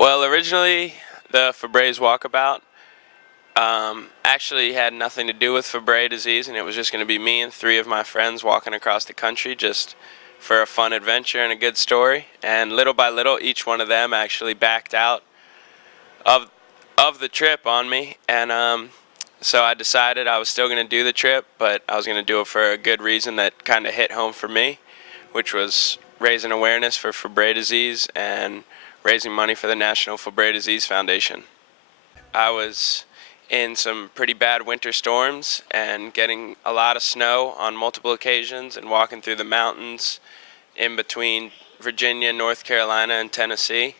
Well, originally the Fabry's walkabout actually had nothing to do with Fabry disease, and it was just going to be me and 3 of my friends walking across the country just for a fun adventure and a good story. And little by little, each one of them actually backed out of the trip on me, and so I decided I was still going to do the trip, but I was going to do it for a good reason that kind of hit home for me, which was raising awareness for Fabry disease and raising money for the National Fabry Disease Foundation. I was in some pretty bad winter storms and getting a lot of snow on multiple occasions and walking through the mountains in between Virginia, North Carolina, and Tennessee.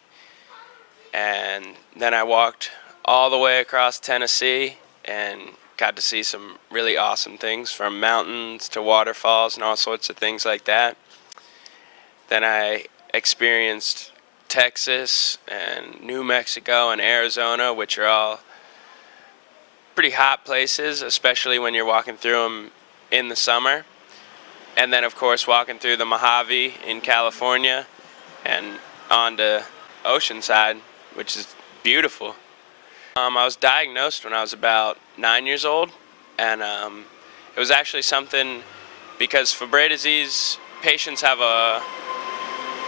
And then I walked all the way across Tennessee and got to see some really awesome things, from mountains to waterfalls and all sorts of things like that. Then I experienced Texas and New Mexico and Arizona, which are all pretty hot places, especially when you're walking through them in the summer. And then, of course, walking through the Mojave in California and on to Oceanside, which is beautiful. I was diagnosed when I was about 9 years old, and it was actually something because Fabry disease patients have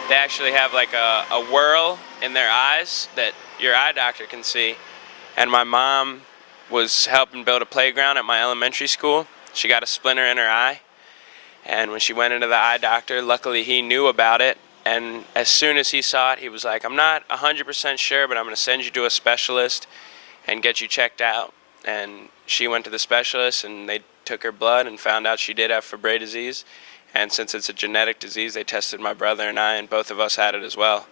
they actually have like a whirl in their eyes that your eye doctor can see. And my mom was helping build a playground at my elementary school. She got a splinter in her eye, and when she went into the eye doctor, luckily he knew about it. And as soon as he saw it, he was like, "I'm not 100% sure, but I'm going to send you to a specialist and get you checked out." And she went to the specialist, and they took her blood and found out she did have Fabry disease. And since it's a genetic disease, they tested my brother and I, and both of us had it as well.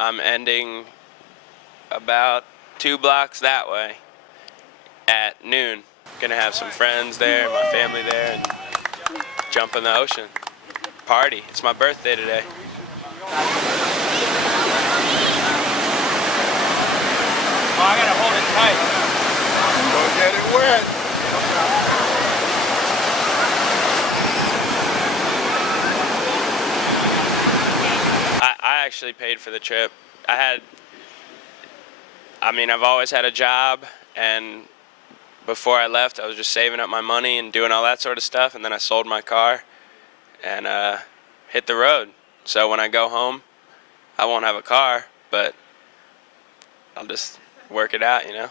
I'm ending about 2 blocks that way at noon. Gonna have some friends there, my family there, and jump in the ocean. Party. It's my birthday today. Oh, I gotta hold it tight. Don't get it wet. I actually paid for the trip. I've always had a job, and before I left, I was just saving up my money and doing all that sort of stuff, and then I sold my car and hit the road. So when I go home, I won't have a car, but I'll just work it out, you know?